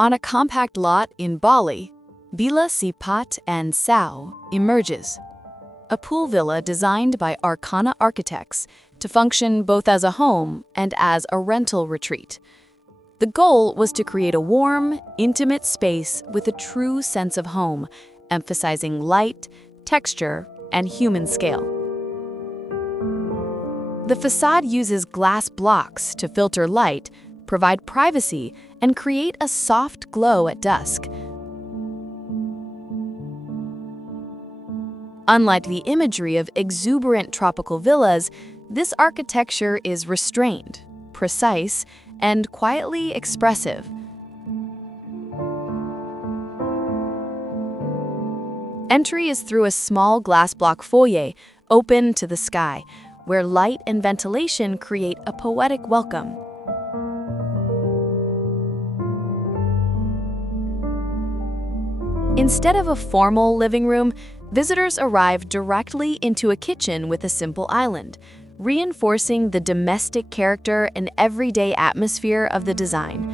On a compact lot in Bali, Villa Sipat Sauh emerges, a pool villa designed by Arkana Architects to function both as a home and as a rental retreat. The goal was to create a warm, intimate space with a true sense of home, emphasizing light, texture, and human scale. The facade uses glass blocks to filter light, provide privacy, and create a soft glow at dusk. Unlike the imagery of exuberant tropical villas, this architecture is restrained, precise, and quietly expressive. Entry is through a small glass block foyer open to the sky, where light and ventilation create a poetic welcome. Instead of a formal living room, visitors arrive directly into a kitchen with a simple island, reinforcing the domestic character and everyday atmosphere of the design.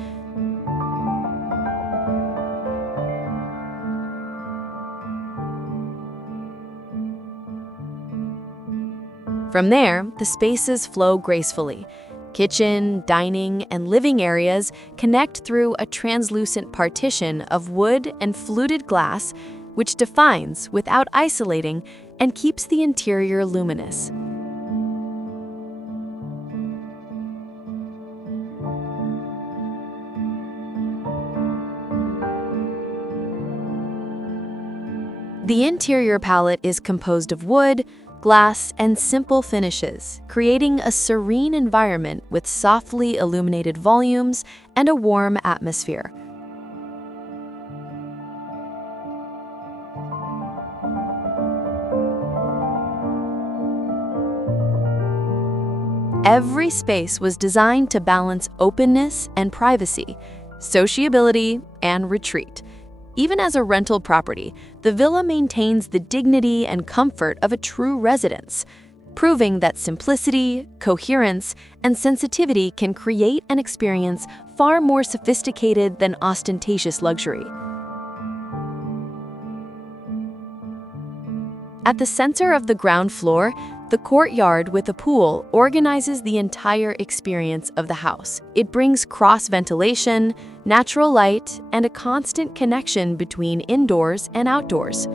From there, the spaces flow gracefully. Kitchen, dining, and living areas connect through a translucent partition of wood and fluted glass, which defines without isolating and keeps the interior luminous. The interior palette is composed of wood, glass, and simple finishes, creating a serene environment with softly illuminated volumes and a warm atmosphere. Every space was designed to balance openness and privacy, sociability and retreat. Even as a rental property, the villa maintains the dignity and comfort of a true residence, proving that simplicity, coherence, and sensitivity can create an experience far more sophisticated than ostentatious luxury. At the center of the ground floor, the courtyard with a pool organizes the entire experience of the house. It brings cross-ventilation, natural light, and a constant connection between indoors and outdoors.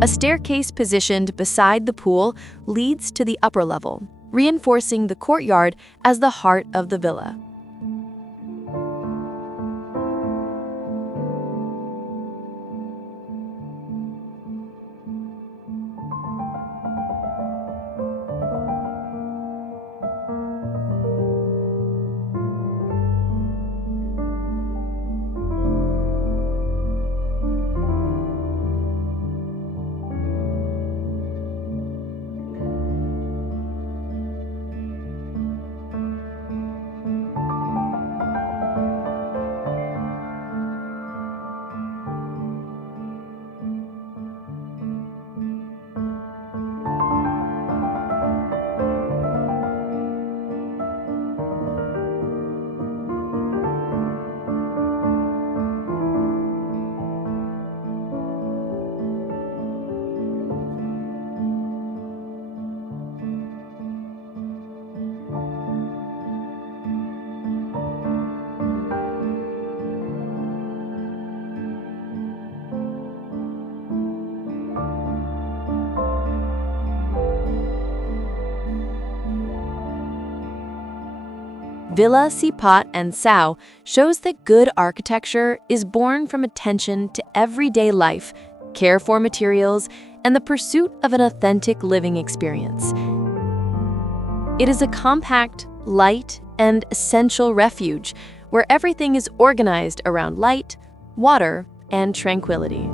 A staircase positioned beside the pool leads to the upper level, reinforcing the courtyard as the heart of the villa. Villa Sipat Sauh shows that good architecture is born from attention to everyday life, care for materials, and the pursuit of an authentic living experience. It is a compact, light, and essential refuge where everything is organized around light, water, and tranquility.